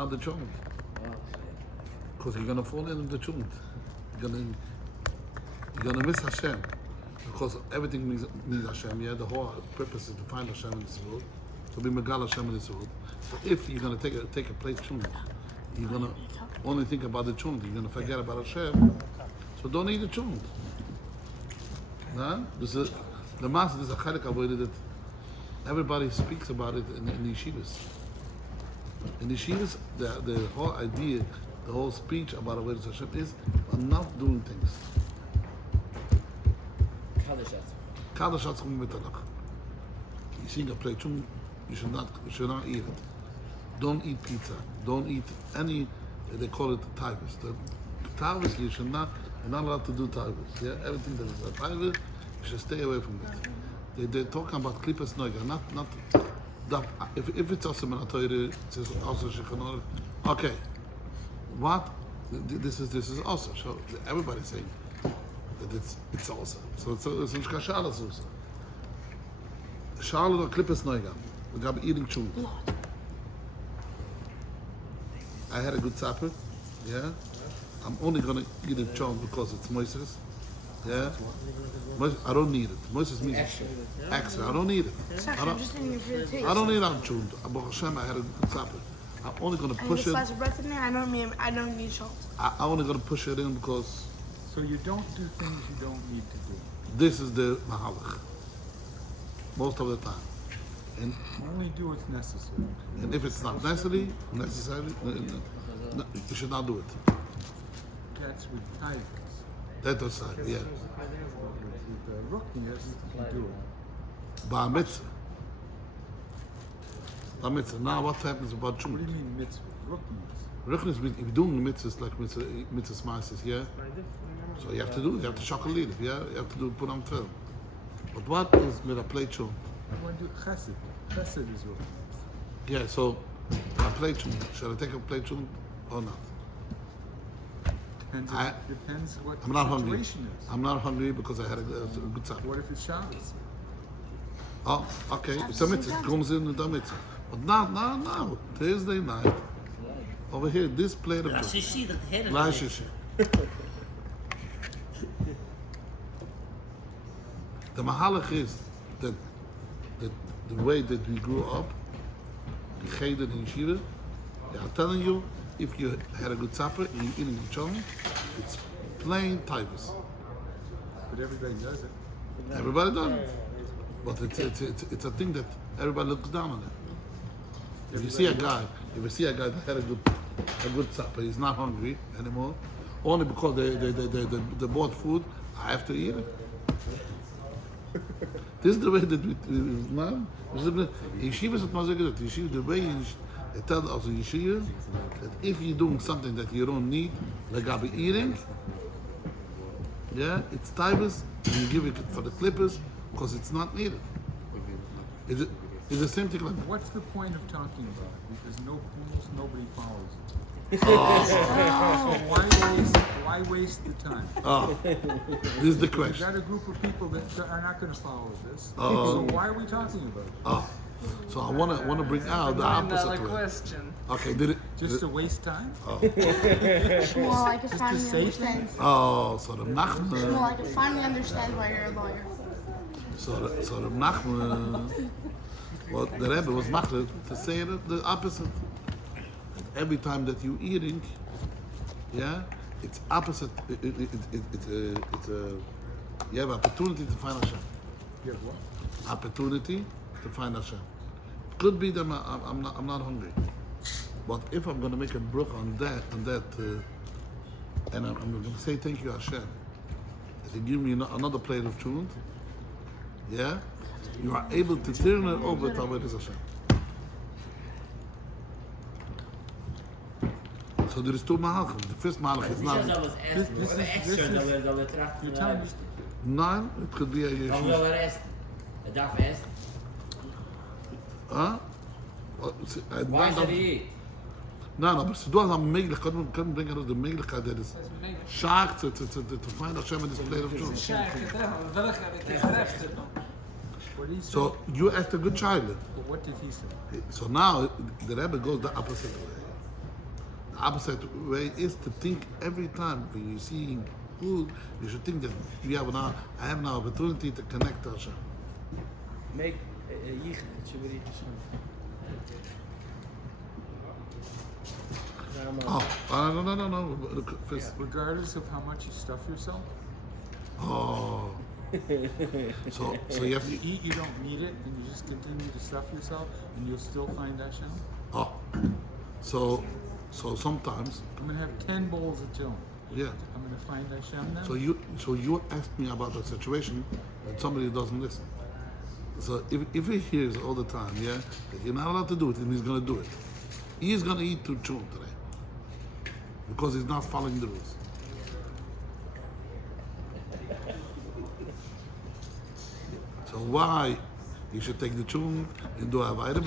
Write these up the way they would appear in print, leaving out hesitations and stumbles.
Now the chunk. Because you're gonna fall into the chunk. You're gonna miss Hashem. Because everything needs Hashem. Yeah, the whole purpose is to find Hashem in this world. To be Megal Hashem in this world. So if you're gonna take a plate chunk, you're gonna only think about the chunk. You're gonna forget about Hashem. So don't eat the chunk. Nah? This is the master. This is a chalik avodah that everybody speaks about it in the yeshivas. In the yeshivas, the whole idea, the whole speech about avodah Hashem is not doing things. Kadashatz mitalach. You see a plate chum, you should not eat it. Don't eat pizza. Don't eat any. They call it the tigers. The tigers you're not allowed to do tigers. Yeah, everything that is a tiger, you should stay away from it. They're talking about klipas noiga, not that. If it's also menatoyre, it says also shechanor. Okay, what? This is also. So everybody's saying that it's also. So it's in kashala also. Charlotte or klipas noiga. We got eating chum. I had a good supper. Yeah. I'm only gonna eat it chum because it's moises. Yeah. I don't need it. Moises means extra. I don't need it. I don't need it chum. Baruch Hashem, I had a good supper. I'm only gonna push it. Slice of bread in there. I don't need salt. I'm only gonna push it in because. So you don't do things you don't need to do. This is the mahalach. Most of the time. And only do what's necessary. And if it's not necessary, you should not do it. That's with tigers. That was yeah. With the rookies, you do it. Bar mitzvah. Bar mitzvah. Now what happens about chum? What do you mean mitzvah? Rookies. Rookies means if you're doing mitzvahs like mitzvahs ma'ases, yeah. So you have to do it. You have to chocolate it, yeah. You have to do put on film. But what is with a plate chum? I want to do chesed. Chesed is rookies. Yeah. So a plate chum. Should I take a plate chum or not? Depends what I'm the not hungry. situation is. I'm not hungry because I had a good supper. What if it's Shabbos? Oh, okay. It's a mitzvah. It comes in the mitzvah. But now. Thursday night. Over here, this plate of Shishi. The mahalach is that the way that we grew up, the cheder and yeshiva, they are telling you, if you had a good supper and you're eating each other, it's plain tigers. But everybody does it. Everybody does it. But it's a thing that everybody looks down on it. If you see a guy that had a good supper, he's not hungry anymore, only because they bought food, I have to eat it. This is the way that yeshiva is not so good. Yeshiva, the way they tell us in yeshiva that if you're doing something that you don't need, like I'll be eating, yeah, it's tigers, and you give it for the clippers because it's not needed. It's the same thing like. What's the point of talking about it? Because almost nobody follows it. So why waste the time? This is the question. We've got a group of people that are not going to follow this. So why are we talking about it? So I want to bring out the opposite way. Question. Okay, did it just to waste time? Well, I can finally understand. So the Nachman. Well, I can finally understand why you're a lawyer. So the Nachman. Well, the Rebbe was machlet to say the opposite. Every time that you're eating, yeah, it's opposite. You have opportunity to find Hashem. You have what? Opportunity to find Hashem. Could be that I'm not hungry, but if I'm going to make a bracha on that, and I'm going to say thank you Hashem, if you give me another plate of chulent, yeah, you are able to turn it over to Avodas Hashem. So there is two mahalachim. The first mahalach is not. No, it could be a yeshiva. Huh? No, but so does I'm making couldn't bring out the Meglich that is shark to find Hashem in this plate of children. So you asked a good child. But what did he say? So now the Rebbe goes the opposite way. opposite way is to think every time when you're seeing food, you should think that I have an opportunity to connect to Hashem. Make a yichud, Shabbat Hashem. No. Regardless of how much you stuff yourself. Oh. So you have to You eat, you don't need it, and you just continue to stuff yourself, and you'll still find Hashem. Oh. So sometimes. I'm gonna have 10 bowls of tune. Yeah. I'm gonna find Hashem then. So you asked me about a situation that somebody doesn't listen. So if he hears all the time, yeah, that you're not allowed to do it, and he's gonna do it, he's gonna eat too chum today because he's not following the rules. So why you should take the chum and do a weiter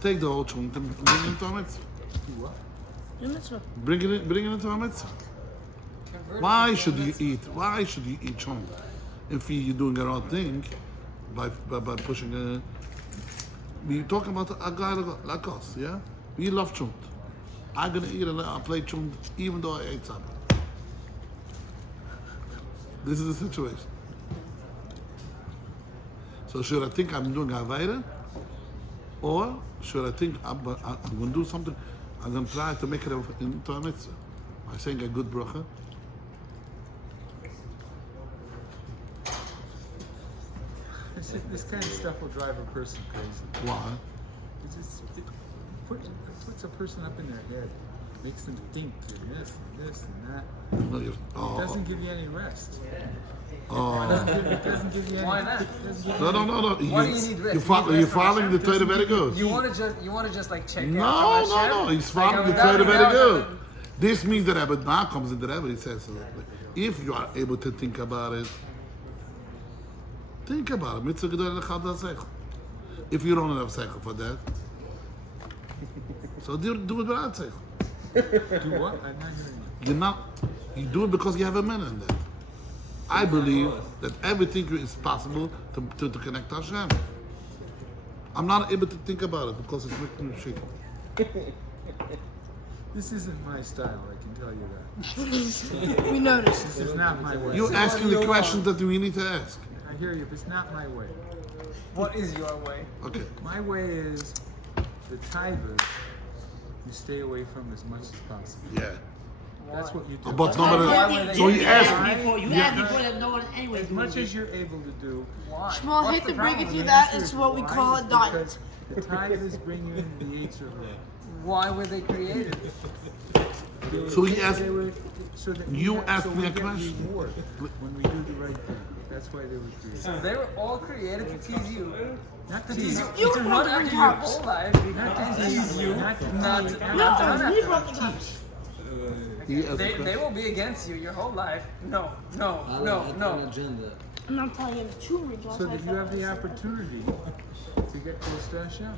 take the whole chum and bring it into a mitzvah. Do what? Bring it into a mitzvah. Why should you eat chum if you're doing the wrong thing by pushing a? We're talking about a guy like us, yeah? We love chum. I'm gonna eat a plate chum even though I ate something. This is the situation. So should I think I'm doing Avaida? Or should I think I'm going to do something, I'm going to try to make it into a mitzvah? By saying a good bracha? This kind of stuff will drive a person crazy. Why? It puts a person up in their head. Makes them think and this and this and that. No, It doesn't give you any rest. Oh. It doesn't give you any. Why not? No. Why do you need rest? You're following the Torah very good. You want to just like check out No. He's following the Torah very good. This means that Rebbe now comes in the Rebbe. He says, if you are able to think about it. Mitzvah gedol lechad seichel. If you don't have seichel for that, so do it without seichel. Do what? I'm not hearing you. You do it because you have a minute in that. I believe that everything is possible to connect to Hashem. I'm not able to think about it because it's making me shake. This isn't my style, I can tell you that. We noticed. This is not my way. You're asking the questions that we need to ask. I hear you, but it's not my way. What is your way? Okay. My way is the tithers you stay away from as much as possible. Yeah. That's what you do. But nobody. So you ask. You asked before that no one anyway. As much as you're able to do. Why? Shmuel, I hate to break it to you, that is what we call a diet. The tithers bring you in the Yetzer Hara. Why were they created? So he asked. So that You asked so me we a get question. reward when we do the right thing. That's why they were created. So they were all created to tease you. Not to To tease tease you. You To brought run the after green your cups. whole life and tease you. Not to No, run we after. brought the cups. They will be against you your whole life. No. I'm not telling you the truth, just So like that you have the opportunity to get close to Hashem.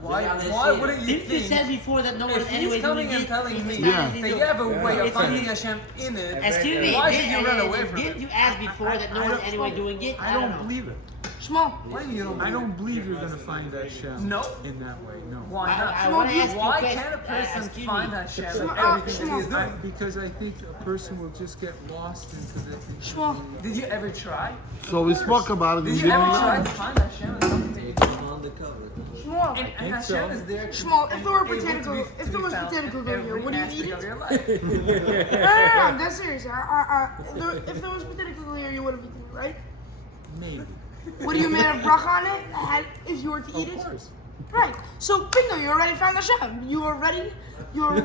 Why wouldn't you Didn't you said think? before that no one If anyway he's coming doing and it? telling me Yeah. that you have a way of Excuse finding me. Hashem in it, Excuse me. why should you run away from Didn't it? you ask before that no one anyway doing it? I don't believe it. Shmuel, Why do you don't I believe don't believe you're going to find Hashem No. in that way. No. Why I not? want to ask you Why a question. can't a person Excuse find me. Hashem in Shmuel, everything that he is Shmuel. doing? Because I think a person will just get lost into the. Shmuel, Did you ever try? So we spoke about it. Did We you didn't ever try learn. to find Hashem in something that you do? Shmuel, And Hashem is there. Shmuel, if there were able to potato, be- if to there be was found potato in cooker here, every would you aspect eat of it? your life. No, that's serious. If there was potato cooker here, you would have eaten it, right? Maybe. Would you made a bracha on it if you were to eat it? Of course. Right. So bingo, you already found Hashem. You already found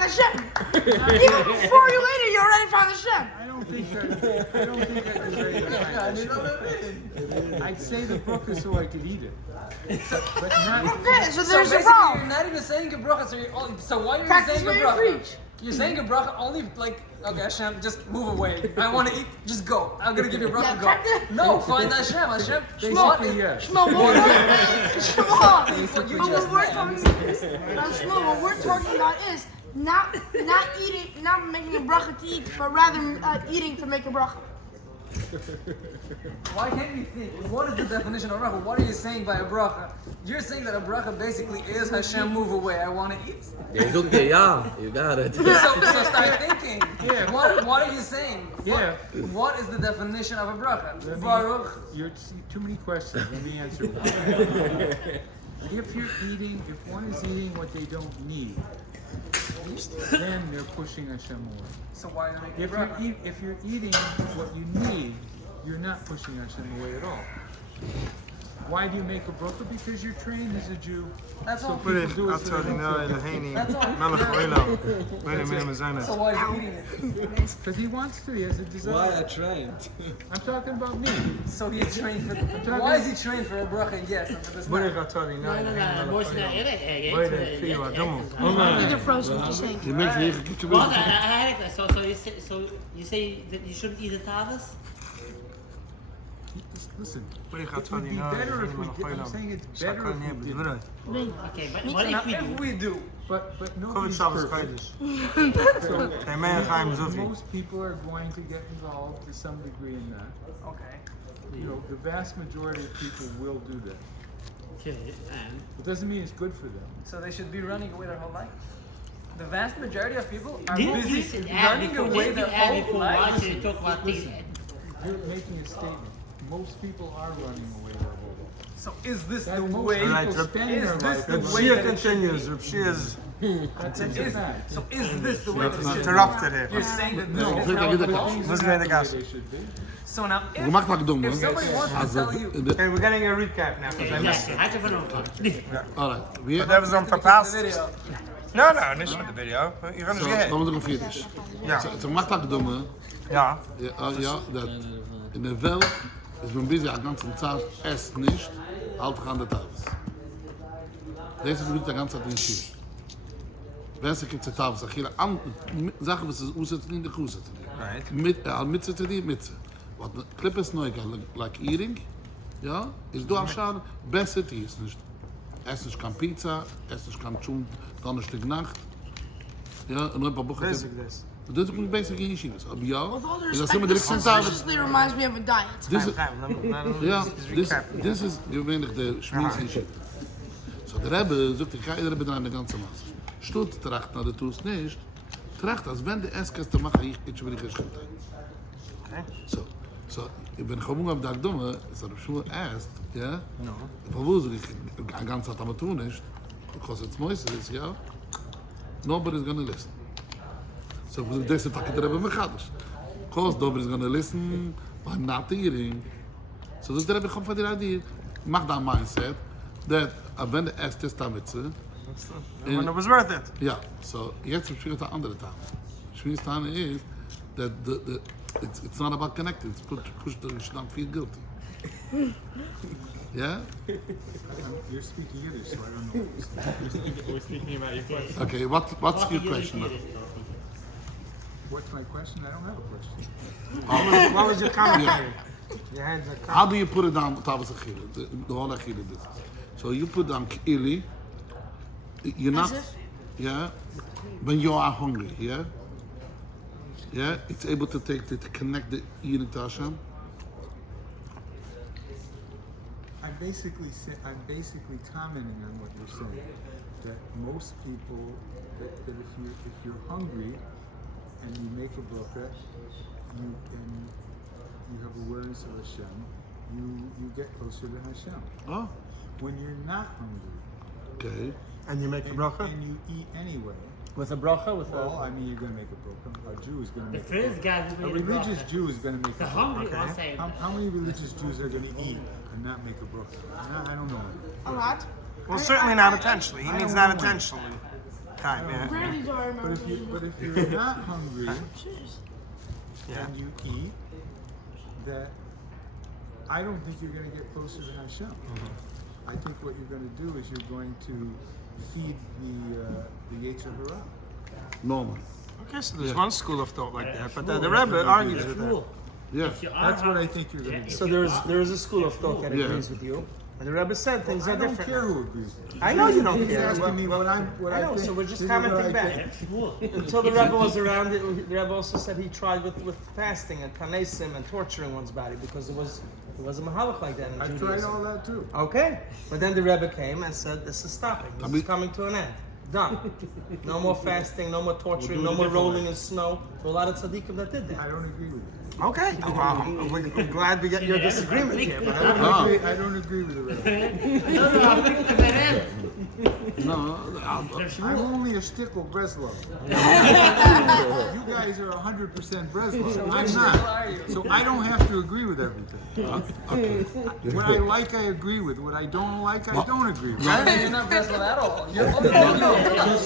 Hashem. Even before you ate it, you already found Hashem. I don't think that was ready to find Hashem. I'd say the book is so I could eat it. But not. Okay, so So there's a basically, you're problem. not even saying a bracha. So why are you Practice saying a what you bracha? preach. You're saying a bracha only like, okay, Hashem, just move away. I want to eat. Just go. I'm gonna give you a bracha. Yeah, Go. practice- No, find Hashem. Hashem. Basically, yes. Shmuel, what we're talking about is not eating, not making a bracha to eat, but rather eating to make a bracha. Why can't we think? What is the definition of bracha? What are you saying by a bracha? You're saying that a bracha basically is Hashem, move away, I want to eat. Yeah, you got it. So start thinking. Yeah. What are you saying? Yeah. What is the definition of a bracha? Let me- Baruch. You're too many questions. Let me answer one. If one is eating what they don't need, then they're pushing Hashem away. So why are they making bracha? If you're eating what you need, you're not pushing Hashem away at all. Why do you make a bracha? Because you're trained as a Jew. That's all. people do it so they don't feel guilty. That's all. So why is he eating it? Because he wants to. He has a desire. Why I trained? I'm talking about me. So he's trained for. Why is he trained for a bracha? Yes, and for this. No, They're frozen. Just saying. Je merkt hier, kijk je Well, weer. so you say that you shouldn't eat the tavis? Listen, it would be better if we did. I'm saying it's better if we did. Okay, but what if we If do? we do. But nobody's perfect. So most people are going to get involved to some degree in that. Okay. You know, the vast majority of people will do that. Okay, and It doesn't mean it's good for them. So they should be running away their whole life. The vast majority of people are didn't you busy add running before, away didn't you their add whole before life. watching and talk about things? You're making a statement. Most people are running away their whole life. So is this That the most way? people spend their Is this life the in way that it should be? That's a fact. So is this the way that it should be? Interrupted here. You're saying that this No, is vind how ik it dat goes? Things Wat is are er not de the way gas? they should be. So now Je mag dat doen, if hoor. somebody wants to Als tell het- you, Okay, we're getting a recap now because I missed it. Had je van ook. Alright, weer. But that was on the verpast. video. No, this is not the video. You're gonna Zo, get dan moet ik een vierde. Ja. Ze mag dat doen, Ja. ja, dat in der Welt ist man busy die ganze Zeit, esst nicht, halt an der Tavis. Das ist die ganze Zeit in Schiff. Wenn es gibt Tavis, viele Sachen, was es aussetzt in der Kuh. Right. Mit zu die Mitte. Wat de clip is nooit, like eating, ja, ist du anschauen, besser die ist nicht. Ess nicht kein Pizza, ess nicht kein Tschum, Donnerstag Nacht. Ja, und ein paar Wochen. Basic this. Dat is ook basic in Yeshivas. Aber ja, With all due is dat respect, helemaal this direct zijn Tavis. suspiciously reminds me of a diet. Dit is, ja, This this is gewöhnlich der Schmieds in Yeshiva. So, der Rebbe sucht die keine Rebbe dran, der ganze Masse. Stut tracht, na, der tust nicht. Tracht, als wenn der Esskeste macht, ich will nicht geschenkt. So, ich bin gewoon auf der Dumme, ist er schon erst, ja? Verwoes ich die ganze Zeit am tun nicht, because it's moist is, ja? Nobody's gonna listen. So, this is the Rebbe Mechadish. Of course, nobody's gonna listen, but I'm not eating. So, this is the Rebbe Chom von der Idee. Mach that mindset, that wenn der erst ist damit, When it was worth it. ja, so, jetzt spielt der andere Tag. Schwierigste Tag is that it's not about connecting, it's push the you don't feel guilty. Yeah? You're speaking Yiddish, so I don't know. We're speaking about your question. Okay, what's your question now? What's my question? I don't have a question. What was your commentary? You had the How do you put it down Tavis Achille, the whole Achille business? So you put down Ili, you're not, yeah, when you are hungry, yeah? Yeah, it's able to connect the eating to Hashem. I'm basically commenting on what you're saying. That most people, that if you're hungry and you make a bracha, you have awareness of Hashem, you get closer to Hashem. Oh, When you're not hungry okay. And you make a bracha? and you eat anyway, With a bracha? well, I mean, you're going to make a bracha. A Jew is going to The make first guy a who bracha. A made a religious bracha. Jew is going to make The a bracha. hungry one say, How many religious Jews are going to eat and not make a bracha? I don't know. A lot. Well, certainly not intentionally. He means not intentionally. Time, yeah. Rarely do I remember. But if you're not hungry Yeah. and you eat, that I don't think you're going to get closer to Hashem. I think what you're going to do is you're going to feed the Yetzer Hara. Normal. Okay, so there's one school of thought like that, but the Rebbe argues with that. Yeah. if you are That's what I think you're going to do. So there is a school of thought that Yeah. agrees with you. And the Rebbe said things I are don't different. care who agrees with me. I know you don't He's care. asking me what I I know, think. so we're just This is what commenting I back. think. Until the Rebbe was around, the Rebbe also said he tried with fasting and kanesim and torturing one's body because there was a mahalach like that in I tried Judaism. all that too. Okay, but then the Rebbe came and said, this is stopping. This is coming to an end. Done. No more fasting, no more torturing, no more rolling in snow. So a lot of tzaddikim that did I that. don't agree with you. Okay, well, we're glad we get your disagreement here, but I don't agree with the Rebbe. No, I'm only a shtickle Breslov. You guys are 100% Breslov. I'm not. So I don't have to agree with everything. What I like, I agree with. What I don't like, I don't agree with. You're not Breslov at all. You're no.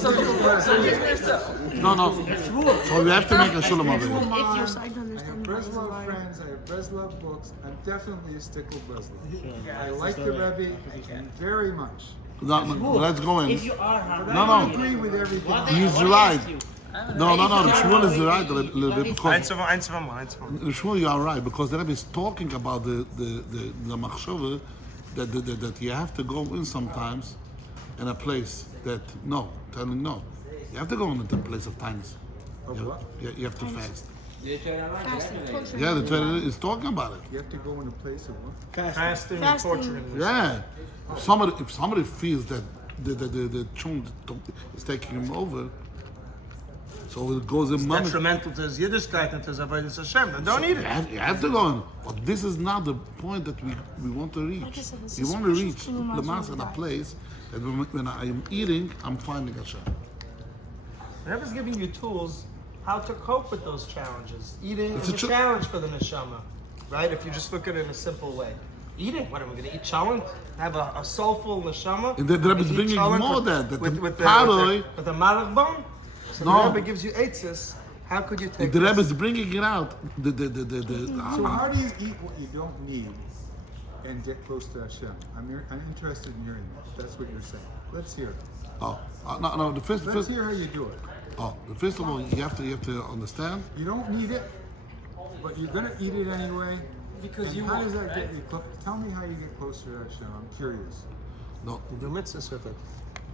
So we have to make a shulam of it. If your side I understands have Breslov friends, I have Breslov books. I'm definitely a stickle Breslov. I like the Rebbe very much. No, let's go in. If you are But hungry, I don't agree with everything. He's right. No, the Shmuel is right a little bit because the Shmuel, you are right because the Rebbe is talking about the machshava that you have to go in sometimes in a place that telling no. You have to go into a place of kindness. You have to fast. fasting, Yeah, the Torah is talking about it. You have to go in a place of what? fasting and Fasting. torturing. Yeah. If somebody feels that the chunk is taking him over, so it goes in money. Detrimental to his Yiddishkeit and to his avodas Hashem. Then don't eat it. You have to go in. But this is not the point that we want to reach. Like I said, this We is want to special reach to the mass Masei in a guy. place that when I am eating, I'm finding Hashem. The Rebbe's giving you tools how to cope with those challenges. Eating It's is a a challenge for the neshama, right? If you just look at it in a simple way. Eating, what am I going to eat cholent? Have a soulful neshama? And the Rebbe is Eat bringing cholent more with- than that. with The paroi, the marach bone? So No. the Rebbe gives you eitzes. How could you take the this? Rebbe is bringing it out. So how do you eat what you don't need and get close to Hashem? I'm interested in hearing that. That's what you're saying. Let's hear it. No. The Let's first, hear how you do it. the first of all, you have to understand. You don't need it, but you're gonna eat it anyway. Because And you how want. does that get you close? Tell me how you get closer to Hashem. I'm curious. No, Do mitzvahs with it.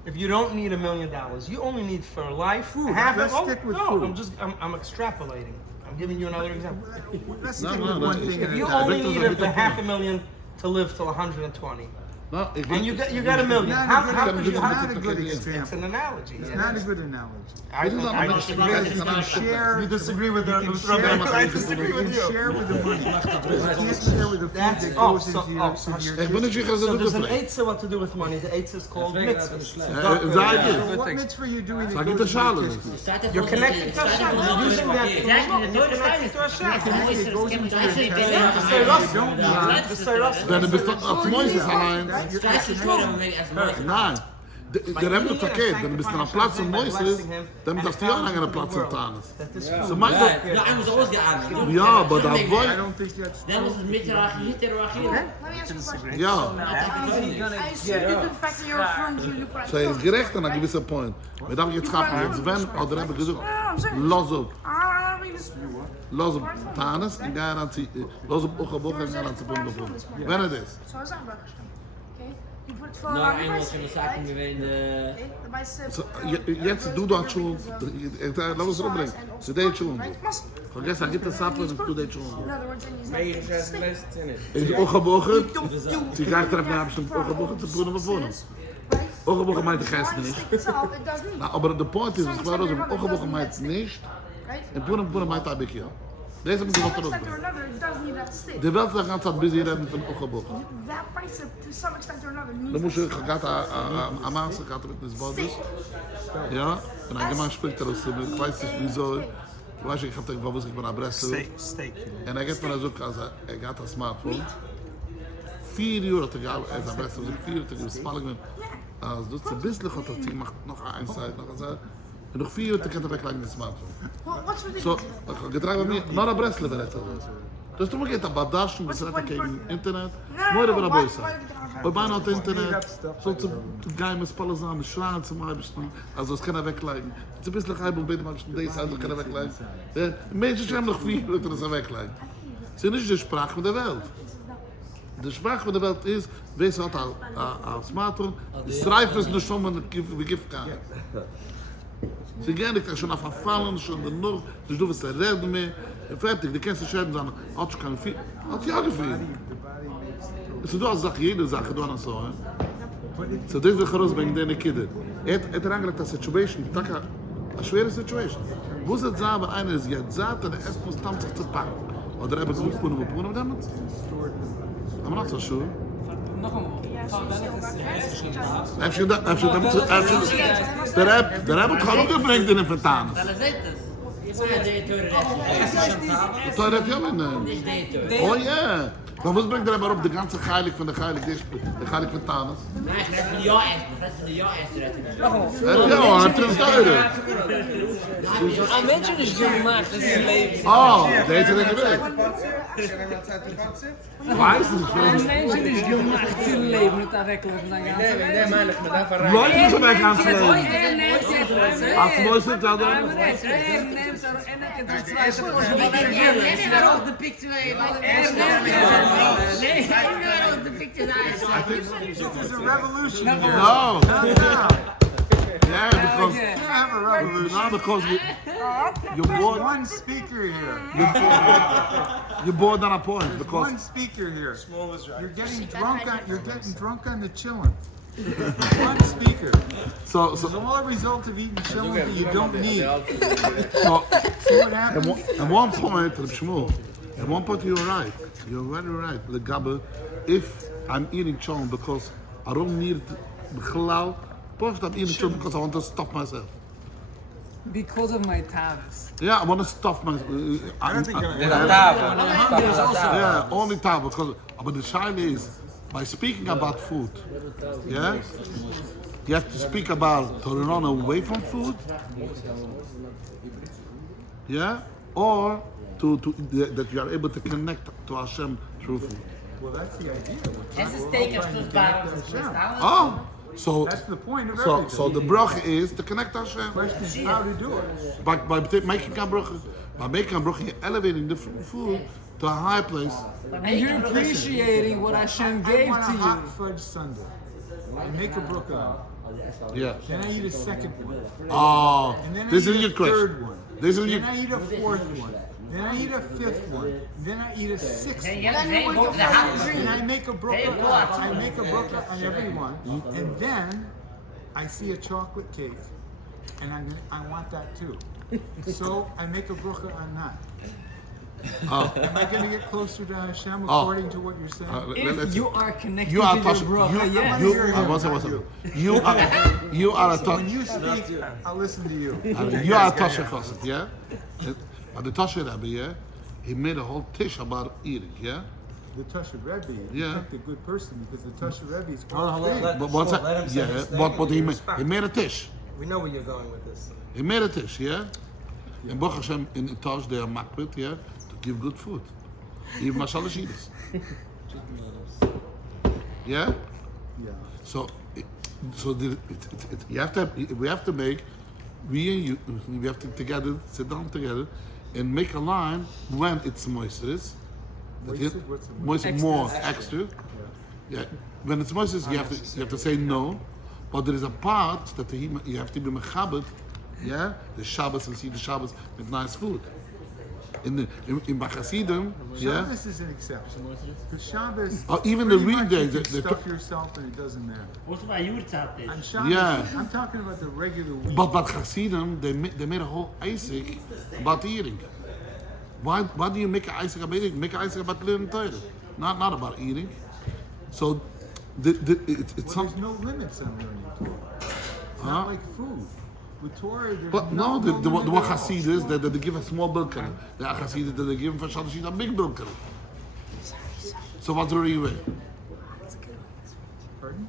If you don't need $1 million, you only need for life half Let's of stick with no, food. I'm extrapolating. I'm giving you another example. Let's No, stick no, with no, one if- thing If at a you time. only Victor's need a up to bit $500,000 to live till 120, no. and you got $1 million, how could you? It's How not could a good It's example. an analogy. It's not a good analogy. I This is not I a disagree. mixed- it's not a- Share. You disagree with the You can Rabbi? share- I disagree You with can you. share with the money. You can't share with the food That's that oh, goes so, into oh, your, so, into your Ik ben niet kitchen. zeggen so dat there's het an is. eitzah what to do with money. The eitzah is called mitzvahs. So what mitzvah are you doing that Zeg goes het de into your schalen kitchen? is. You're connected to Hashem. You're using that for you're connected to Hashem. Just say Russell. Dan is dat als Moises alleen. Nein. Der Rebbe ist verkehrt. Dann bist du an Platz von Moises, dann bist du auch an einer Platz von Tanis. So mein Gott. Ja, aber da I boy. don't think that's Dan was het met Let me ask you a question. Ja. I assume due to the fact that you're referring to the Zij is gerecht aan een gewisse point. Maar dan gaat schappen. Jetzt wenn, had der Rebbe gezegd, los op. Los op Tanis en ga aan los op Ochaboch en ga aan Tzibun. When it is. So is that okay? You put it for Nou, around the Engels in de bicycle, zaak right? geweest. Okay, the bicycle. So, jetzt du dat schon. Lass uns rumbringen. Sie deed schon. Vergiss, er gibt es ab und du deed schon. In other words, then he's not Is Ochaboch. Sie gaat er naar hem Ochaboch te boeren van voren. Ochaboch meint de geest niet. Nou, aber the point is, es war also, Ochaboch meint nicht. En Puren meint heb ik hier. Deze moet je wat terug. De Welt daar gaat dat busy redden van Ochaboch. That bicep, to some extent or another, Dan needs moest je gaat aan Maas, gaat er met de bodies. Ja, en hij gemaakt spreekt er dus, ik weet niet wieso. Weet je, ik heb tegen ik ben naar Breslov. Steak. En hij gaat me zoeken als hij gaat een smartphone. 4 uur te gaan, hij is naar Breslov, 4 uur te gaan, spanning. Als doet ze bisselijk gaat dat, mag nog een tijd, nog een. En nog 4 uur te kunnen wegleggen de smartphone. What's with Zo, gedragen we meer, naar Breslov werd het. Dus toen moet je dat badass doen, we zetten tegen internet. Mooi dat we naar boven zijn. Maar bijna het internet, zo te gaan met spullen samen, schlaan ze maar bestaan. Also het kan wegleggen. Het is een beetje geheim, beter maar deze uit kunnen wegleggen. Mensen zijn nog 4 uur te wegleggen. Het is niet de spraak van de wereld. de Sprache von der Welt ist, wer hat als Maton, Streif ist nicht schon, wie Gift kann. Sie gehen nicht schon auf Verfallen, schon der Nur, du wirst reden mehr, fertig, die kennst du schön sagen, hat schon kein Viel, hat ja gefühlt. So du als Sache, jede Sache, du hast so, so das will herausbringen, deine Kinder. Angelegt eine Situation, eine schwere Situation. Wo ist es sagen, wenn einer ist jetzt sagt, dann erst muss dann sich zu packen. Oder eben gut Puhnen damit? Aber noch so schön. Noch einmal. Der Rebbe kann auch gebringt in den Vertanen. Weil er sieht es. Ich sage, der Teure Das hat ja nicht. Oh ja. Maar wat brengt er maar op de ganze heilig van de heilig, de heilig van Tanis? Nein, ich rede von der Jahr-Essen. Das ist der Jahr-Essen. Ja, het is teuren. Ein Mensch ist gemacht, das ist Leben. Oh, deze denk ik weg. Weiß nicht, Ein Mensch ist gemacht, zu leben, nicht weglaufen sein ganzes Leben. Nee, meine ich, mit einfach rein. Leute müssen weg aan het leven. Als het mooi zit, dan This is a revolution. No. No. Yeah, because You have a revolution. no, because you're There's bored. one speaker here. You're bored on a point There's because one speaker here. You're getting drunk on the chillin'. One speaker. so It's all a result of eating chillin' that you don't need. so See what happens? at one point, Shmuel, at one point you're right. You're very right. The gabber, if I'm eating chon because I don't need halal, first I'm eating chon because I want to stuff myself. Because of my tabs. Yeah, I want to stuff myself. I don't think Dit is tafel. Yeah, only time because but the shine is by speaking about food. Yeah, you have to speak about to run away from food. Yeah, or to that you are able to connect to Hashem through food. Well, that's the idea. Es ist Steak als Schlussbar. Oh, so That's the point of everything. so the bracha is to connect to Hashem. question is how to do it. By making a bracha, you're elevating the food to a high place. And you're appreciating what Hashem I gave want a to hot you. fudge sundae. I make a brook Yeah. Then I eat a second one. Oh, And then I this eat is your a question. third one. This is Then your. I eat a fourth one. Then I eat a fifth one. Then I eat a sixth one. Then you go to the house. And I make a brook on everyone. And then I see a chocolate cake. And I want that too. So I make a brook on that. Oh. Am I going to get closer to Hashem Oh. according to what you're saying? If you are connected You are to your touching. brother, yes. You are a touch. When you speak, I'll listen to you. You are a touch chassid, yeah. But the Tasha Rebbe, yeah, he made a whole tish about eating, yeah. The Tasha Rebbe, you Yeah. picked a good person because the Tasha Rebbe is Hold on, quite big. let But what's let that? him say Yeah, his thing but and he respect. made a tish. We know where you're going with this. He made a tish, yeah. And Baruch Hashem in the Tash they are makbid, yeah, to give good food. Even Mashal Shidus. Yeah. Yeah. So you have to. We have to make. We and you. We have to together sit down together, and make a line when it's moisturous. Moisture? What's the Moisture more extra. Yeah. When it's moisturous, you have to say no. But there is a part that you have to be mechabed. Yeah. The Shabbos and see the Shabbos with nice food. In Bachasidim, yeah. Shabbos is an exception. Because Shabbos, Even the pretty much weekdays, you can the- stuff yourself and it doesn't matter. What's about Yurtzat? On Shabbos, Yeah. I'm talking about the regular week. But Hasidim, they made a whole Isaac about eating. Why do you make an Isaac about eating? Make an Isaac about learning Torah, not about eating. So it's Well, some. there's no limits on learning Torah. It's Huh? not like food. With Torah, there's But no, limit the at one all. Hasidus that they give a small bilkele. The Hasidus that they give for Shalosh a big bilkele. So what's the real way? Pardon?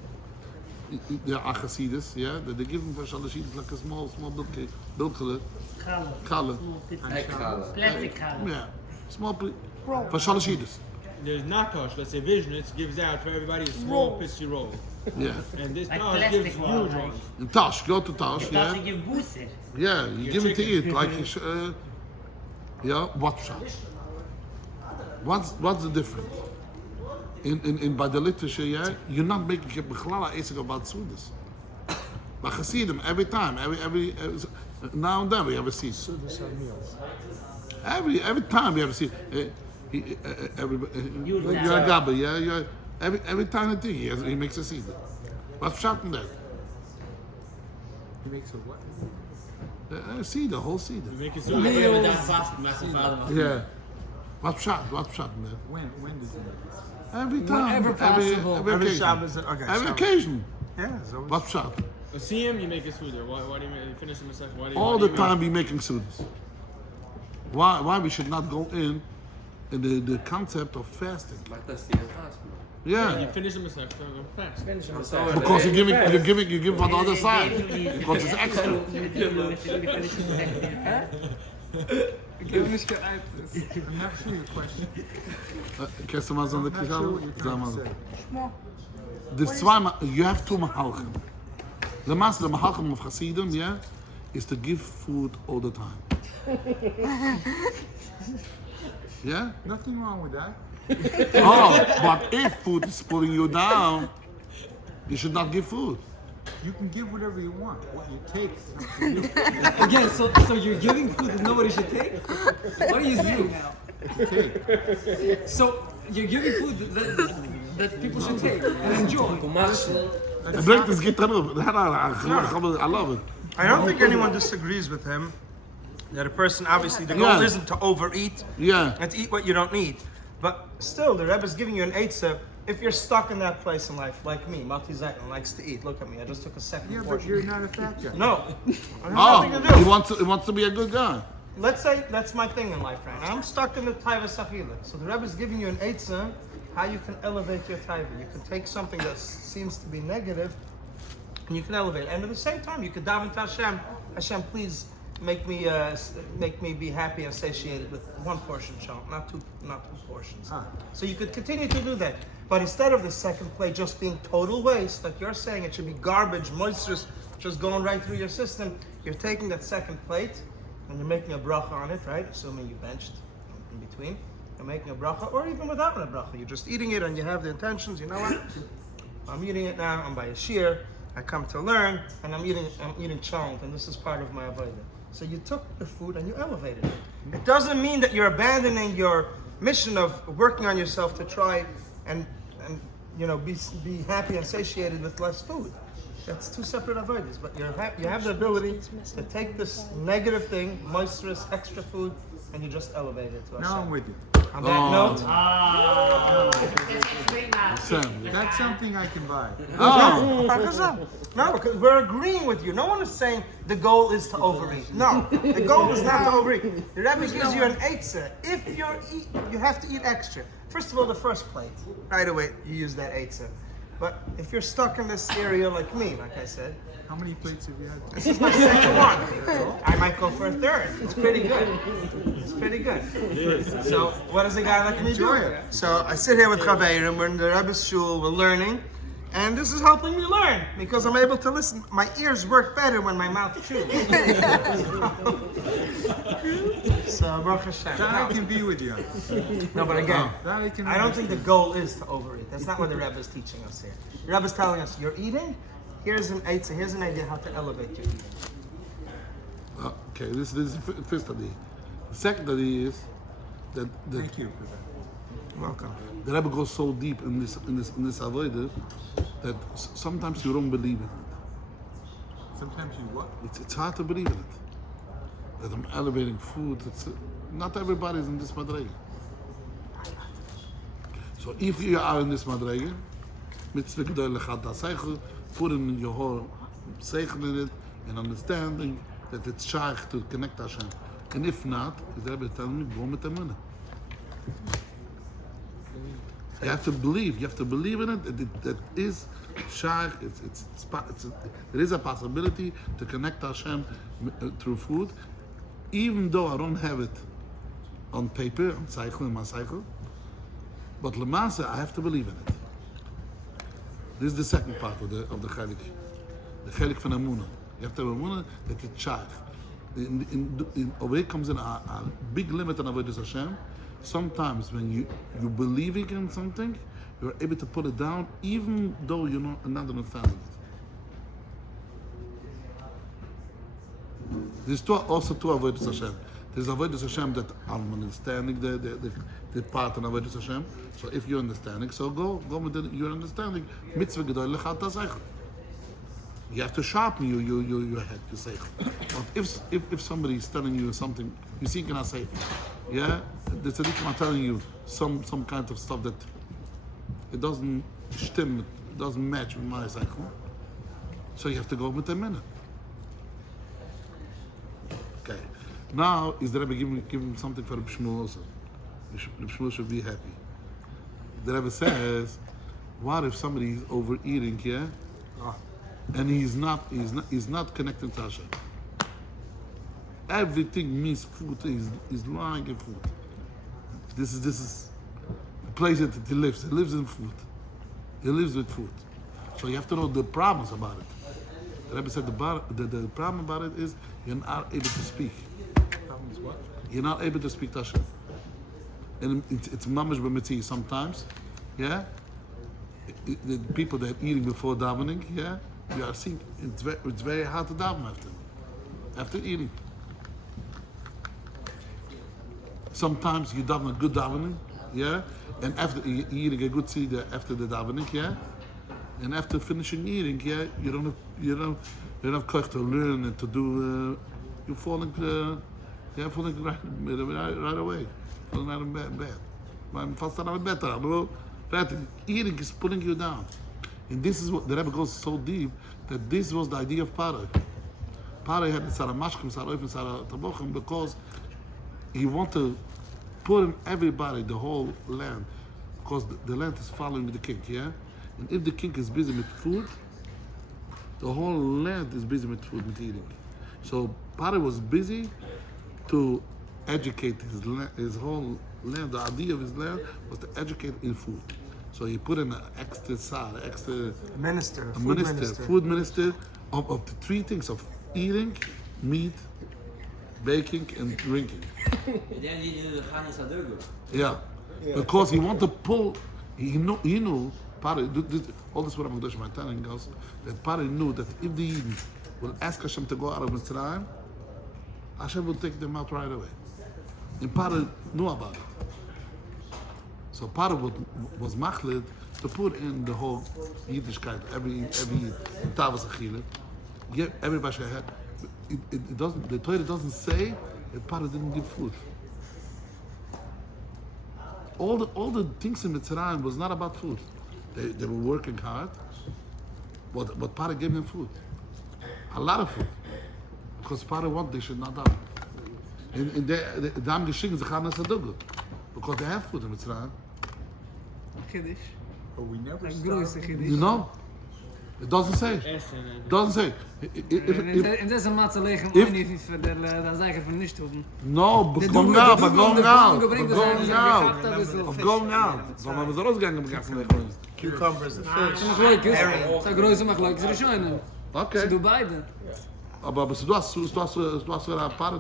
The Hasidus, yeah, that they give him for Shalosh like a small bilkele. Kale. Plastic color. Yeah, small for Shalosh. There's Natosh, let's say Visionist, gives out for everybody a small pitsy roll. Yeah. And this Like Tosh gives plastic one. huge ones. In Tash, go to Tash, That's yeah. to give booster. Yeah, you give it to eat like yeah. What's the difference? by the literature, yeah, you're not making a bechlala esek about sudas. But Hasidim, every time, every now and then we have a seed. Sudas are meals. Every time we have a seed. You're a gabba, yeah. Every time he makes a seed. What's shot in that? He makes a what? A seed, a whole seed. You make it So so we have that fast, massive father. Yeah. What's shot in that? When does he make this? Every time. Whenever possible. Every Every occasion. Shabbos, okay. Every Shabbos. occasion. Yeah, it's always. What's shot? A siyum, you make a suda. Why do you finish the Masei? Why do you? All why do the you time be making sudas. Why we should not go in the concept of fasting? Yeah. You finish the Masei, so go fast. Because you give on the other side. Because it's extra. I'm not sure your question. Kannst du mal so eine I'm not sure what you're Krieg trying to say. you have two mahalchim. The mahalchim of Hasidim, yeah, is to give food all the time. Yeah? Nothing wrong with that. Oh, but if food is pulling you down, you should not give food. You can give whatever you want. What you take is up to you. Again, so you're giving food that nobody should take? What are you doing now? So you're giving food that people should take and enjoy. Het brengt dus gitaar op. I love it. I don't think anyone disagrees with him that a person, obviously, the goal Yeah. isn't to overeat Yeah. and to eat what you don't need. But still, the Rebbe is giving you an eitzah. If you're stuck in that place in life, like me, Mati Zeitlin likes to eat. Look at me, I just took a second Yeah, but portion. you're not a fat guy. No, I have Oh, nothing to do. he wants to be a good guy. Let's say that's my thing in life right now. I'm stuck in the taiva sachila. So the Rebbe is giving you an eitzah, how you can elevate your taiva. You can take something that seems to be negative, and you can elevate it. And at the same time, you can daven to Hashem. Hashem, please make me be happy and satiated with one portion, not two portions. So you could continue to do that. But instead of the second plate just being total waste, like you're saying, it should be garbage, moisture just going right through your system. You're taking that second plate and you're making a bracha on it, right? Assuming you benched in between. You're making a bracha, or even without a bracha. You're just eating it and you have the intentions, you know what? I'm eating it now, I'm by a shear, I come to learn, and I'm eating chant, and this is part of my avodah. So you took the food and you elevated it. It doesn't mean that you're abandoning your mission of working on yourself to try and be happy and satiated with less food. That's two separate avodas. But you have the ability to take this negative thing, moisturous, extra food, and you just elevate it to Hashem. Now I'm with you. On that note, That's something I can buy. no, because we're agreeing with you. No one is saying the goal is to overeat. No, the goal is not to overeat. The Rebbe gives you an eitzah. If you have to eat extra. First of all, the first plate, right away, you use that eitzah. But if you're stuck in this area like me, like I said, How many plates have you had? this is my second one. I might go for a third. It's pretty good. It's pretty good. So what does a guy like me do? Enjoy it. So I sit here with Chaveirim, we're in the Rebbe's shul, we're learning, and this is helping me learn because I'm able to listen. My ears work better when my mouth chews. So Baruch Hashem. That I can be with you. No, but again, That I can. I don't think the goal is to overeat. That's not what the Rebbe is teaching us here. The Rebbe is telling us, you're eating, here's an eitzah, here's an idea how to elevate your eating. Okay, this is the first idea. The second idea is that Thank you for that. Welcome. the Rebbe goes so deep in this avodah that sometimes you don't believe in it. Sometimes you what? It's hard to believe in it. That I'm elevating food. Not everybody's in this madrega. So if you are in this madrega, mitzvah gedol lechat ha'seichel, put in your whole seichel in it and understanding that it's shaykh to connect Hashem. And if not, the Rebbe telling me, go mit emunah. You have to believe. You have to believe in it. That is shaykh. There is a possibility to connect Hashem through food, even though I don't have it on paper, on cycle, in my cycle. But Lamasa, I have to believe in it. This is the second part of the chelik, the chelik from Amunah. You have to have Amunah that it's shaykh. Over here comes in a big limit on Avodas Hashem. Sometimes when you believing in something, you're able to put it down even though you're not understanding it. There's also two avodas Hashem. There's avodas Hashem that I'm understanding the part of avodas Hashem. So if you're understanding, so go with your understanding. Mitzvah gedol lechat taseichel. You have to sharpen your head, your seichel. But if somebody is telling you something, you see, can I say, yeah, the tzaddikim are telling you some kind of stuff that it doesn't stim, it doesn't match with my cycle. So you have to go with a minute. Okay. Now is the Rebbe giving something for Reb Shmuel also. Reb Shmuel should be happy. The Rebbe says, what if somebody is overeating here, and he's not connecting to Hashem? Everything means food. He's lying in food. This is the place that he lives. He lives in food. He lives with food. So you have to know the problems about it. The Rebbe said the problem about it is you're not able to speak. Problems what? You're not able to speak to Hashem. And it's mamash b'mitzvah sometimes, yeah? The people that are eating before davening, yeah? You are seeing, it's very hard to daven after eating. Sometimes you daven a good davening, yeah? And after eating a good seed after the davening, yeah? And after finishing eating, yeah, you don't have courage to learn and to do. You're falling right away, falling out of bed. I'm fast out of bed. Eating is pulling you down, and this is what the Rebbe goes so deep that this was the idea of Paroi. Paroi had the Sarah Mashkim, Sarah Oif, and Sarah Tabochim because he wanted to put in everybody, the whole land, because the land is following the king, yeah. And if the king is busy with food, the whole land is busy with food, with eating. So Paroi was busy to educate his whole land. The idea of his land was to educate in food. So he put in an extra food minister of the three things of eating, meat, baking, and drinking. Yeah, because he wanted to pull. He knew. Paroi, all this what I'm going to my telling us that Paroi knew that if the Eden will ask Hashem to go out of Mitzrayim, Hashem will take them out right away. And Paroi knew about it. So Paroi was machled to put in the whole Yiddishkeit, every Tavas Achille. Yeah, everybody should have. It doesn't. The Torah doesn't say that Paroi didn't give food. All the things in Mitzrayim was not about food. They were working hard, but Paroi gave them food, a lot of food, because Paroi wanted they should not die. And they haben geschickt sich an Sadugu, because they have food in Mitzrayim. Kiddush. But we never Größe You know, it doesn't say. It doesn't say. In deze maatse leggen we niet verder dan zeggen van niet doen. No, but going out. So man was rausgegangen mit ganzen Leben. Cucumbers, the fish. Nog leuk is. Zo groß mag leuk is schöne. Okay. Ze doen beide. Aber du hast ein paar,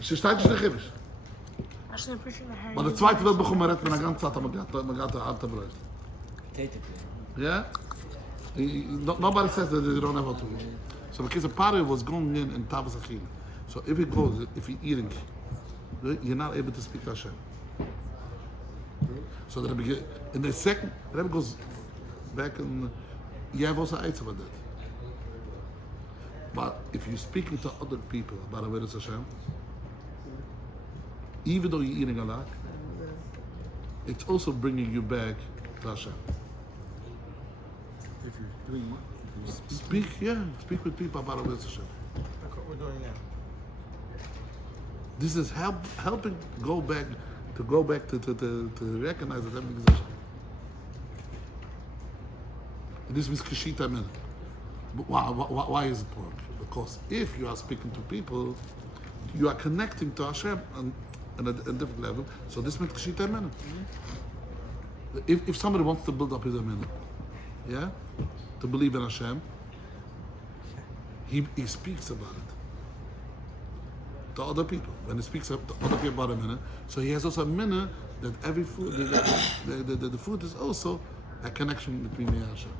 sie steht nicht in aber der zweite wird bekommen mit einer ganzen Zeit, man geht hart Brot. Yeah? Nobody says that they don't have what to eat. So because the Paroi was going in Tavas Achille. So if he goes, if he's eating, you're not able to speak to Hashem. So the Rebbe, in the second, the Rebbe goes back and you have also eight about that. But if you're speaking to other people about Avodas Hashem, even though you're eating a lot, it's also bringing you back to Hashem. If you're doing what? If you're Speak with people about Avodas Hashem. Look what we're doing now. This is helping go back to recognize that everything is Hashem. And this is Kashita Minute. Why is it important? Because if you are speaking to people, you are connecting to Hashem on a different level. So this means Kashita Minute. If somebody wants to build up his minute, yeah, to believe in Hashem, he speaks about it. to other people. When he speaks up to other people about a minute, so he has also a minute that every food, the food is also a connection between me and Hashem.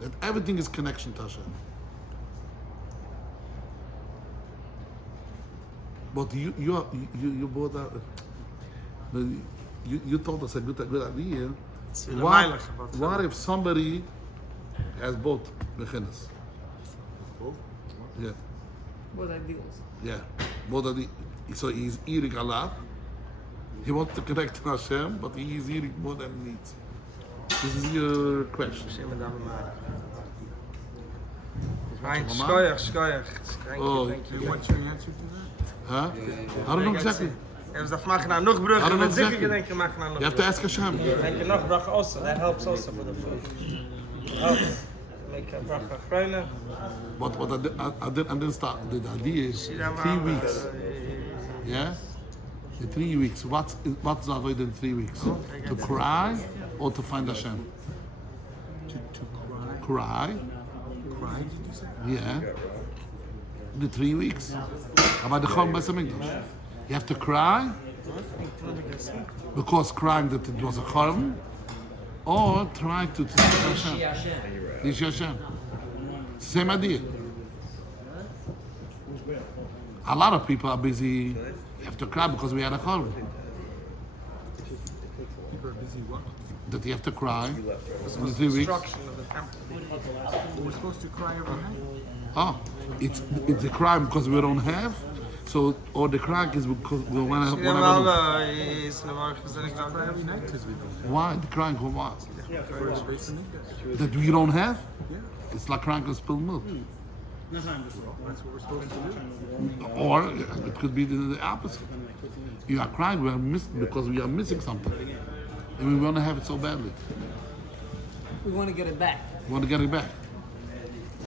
That everything is connection to Hashem. But you brought out, you told us a good idea. What if somebody has both beginners? Yeah. Both ideals. Yeah. Both of the, so he's eating a lot. He wants to connect to Hashem, but he is eating more than he needs. This is your question. Oh, And what's your answer to that? huh? I don't know exactly. Er zegt, mag je nou nog bruggen? I don't know Met zeker exactly. denk je, mag je nou nog You have to ask Hashem. Denk je nog bruggen also? That helps also for the food. Helps. Make a bruggen groener. But I didn't start. The idea is 3 weeks. Yeah? The 3 weeks. What's the avoid in 3 weeks? To cry or to find Hashem? To Cry. cry, did you say? Yeah. The 3 weeks. About the Chol Masei. You have to cry because crying that it was a Chol, or try to see Hashem. This Hashem. Same idea. A lot of people are busy. They have to cry because we had a Chol. People are busy what? That you have to cry in the 3 weeks. We're supposed to cry every night. Oh, it's a crime because we don't have. So, or the cry is because we want to. Cry every night because we don't Why the crying for what? have. For his race and English. That we don't have? Yeah. It's like crying on spilled milk. That's what we're supposed to do. Or it could be the opposite. You are crying because we are missing something, and we want to have it so badly. We want to get it back. We want to get it back.